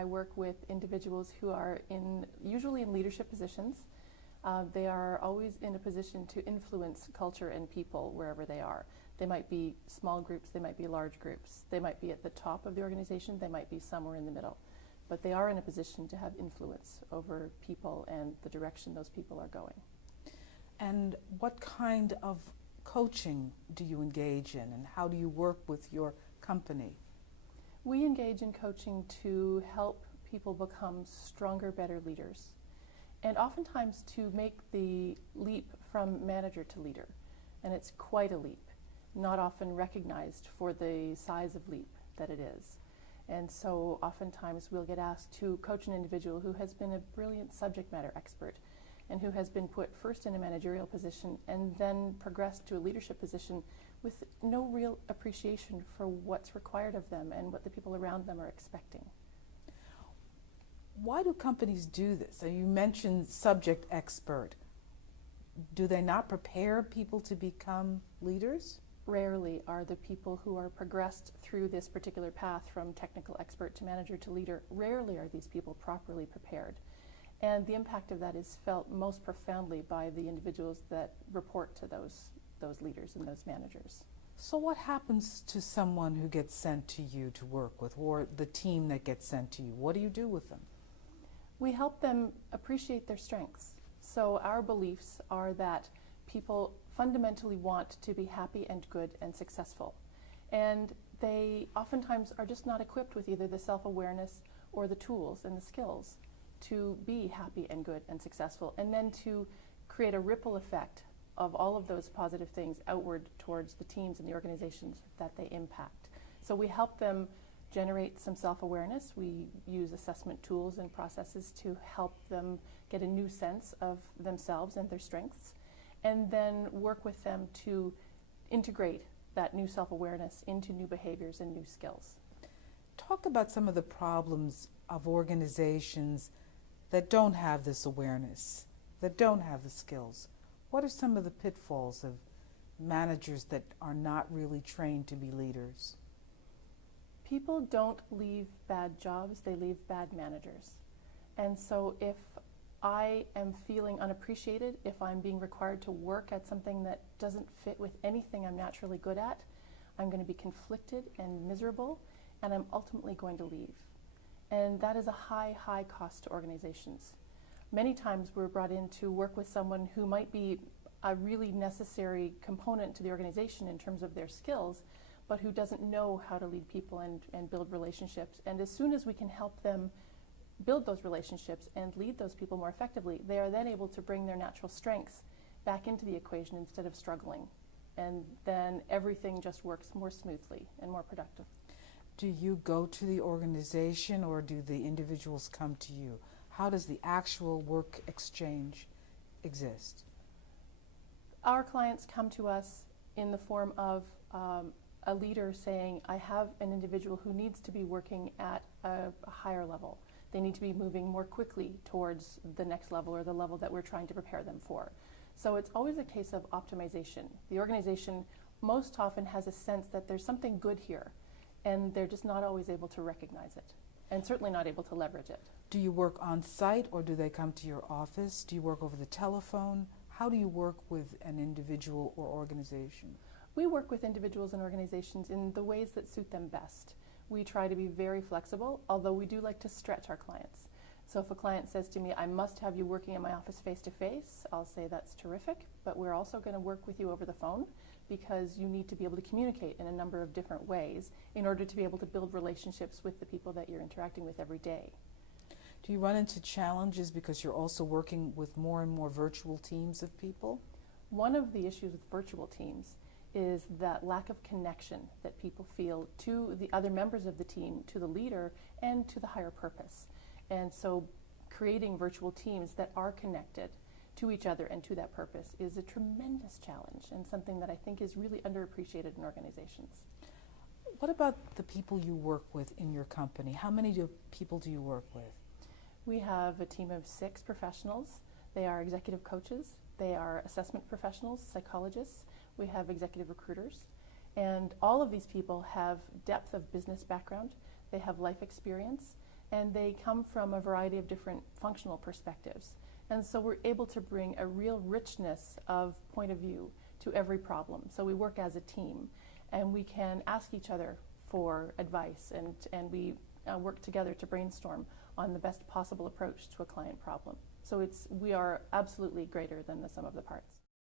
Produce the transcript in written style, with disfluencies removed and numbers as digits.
I work with individuals who are usually in leadership positions. They are always in a position to influence culture and people wherever they are. They might be small groups, they might be large groups, they might be at the top of the organization, they might be somewhere in the middle. But they are in a position to have influence over people and the direction those people are going. And what kind of coaching do you engage in, and how do you work with your company? We engage in coaching to help people become stronger, better leaders, and oftentimes to make the leap from manager to leader. And it's quite a leap, not often recognized for the size of leap that it is. And so oftentimes we'll get asked to coach an individual who has been a brilliant subject matter expert and who has been put first in a managerial position and then progressed to a leadership position with no real appreciation for what's required of them and what the people around them are expecting. Why do companies do this? So you mentioned subject expert. Do they not prepare people to become leaders? Rarely are the people who are progressed through this particular path from technical expert to manager to leader, rarely are these people properly prepared. And the impact of that is felt most profoundly by the individuals that report to those leaders and those managers. So what happens to someone who gets sent to you to work with, or the team that gets sent to you? What do you do with them? We help them appreciate their strengths. So our beliefs are that people fundamentally want to be happy and good and successful. And they oftentimes are just not equipped with either the self-awareness or the tools and the skills to be happy and good and successful, and then to create a ripple effect of all of those positive things outward towards the teams and the organizations that they impact. So we help them generate some self-awareness. We use assessment tools and processes to help them get a new sense of themselves and their strengths, and then work with them to integrate that new self-awareness into new behaviors and new skills. Talk about some of the problems of organizations that don't have this awareness, that don't have the skills. What are some of the pitfalls of managers that are not really trained to be leaders? People don't leave bad jobs, they leave bad managers. And so if I am feeling unappreciated, if I'm being required to work at something that doesn't fit with anything I'm naturally good at, I'm going to be conflicted and miserable, and I'm ultimately going to leave. And that is a high, high cost to organizations. Many times we're brought in to work with someone who might be a really necessary component to the organization in terms of their skills, but who doesn't know how to lead people and build relationships. And as soon as we can help them build those relationships and lead those people more effectively, they are then able to bring their natural strengths back into the equation instead of struggling. And then everything just works more smoothly and more productive. Do you go to the organization, or do the individuals come to you? How does the actual work exchange exist? Our clients come to us in the form of a leader saying, I have an individual who needs to be working at a higher level. They need to be moving more quickly towards the next level or the level that we're trying to prepare them for. So it's always a case of optimization. The organization most often has a sense that there's something good here, and they're just not always able to recognize it, and certainly not able to leverage it. Do you work on site, or do they come to your office? Do you work over the telephone? How do you work with an individual or organization? We work with individuals and organizations in the ways that suit them best. We try to be very flexible, although we do like to stretch our clients. So if a client says to me, I must have you working in my office face-to-face, I'll say that's terrific, but we're also going to work with you over the phone, because you need to be able to communicate in a number of different ways in order to be able to build relationships with the people that you're interacting with every day. Do you run into challenges because you're also working with more and more virtual teams of people? One of the issues with virtual teams is that lack of connection that people feel to the other members of the team, to the leader, and to the higher purpose. And so creating virtual teams that are connected to each other and to that purpose is a tremendous challenge, and something that I think is really underappreciated in organizations. What about the people you work with in your company? How many people do you work with? We have a team of 6 professionals. They are executive coaches, they are assessment professionals, psychologists, we have executive recruiters, and all of these people have depth of business background, they have life experience, and they come from a variety of different functional perspectives. And so we're able to bring a real richness of point of view to every problem. So we work as a team, and we can ask each other for advice, and we work together to brainstorm on the best possible approach to a client problem. So we are absolutely greater than the sum of the parts.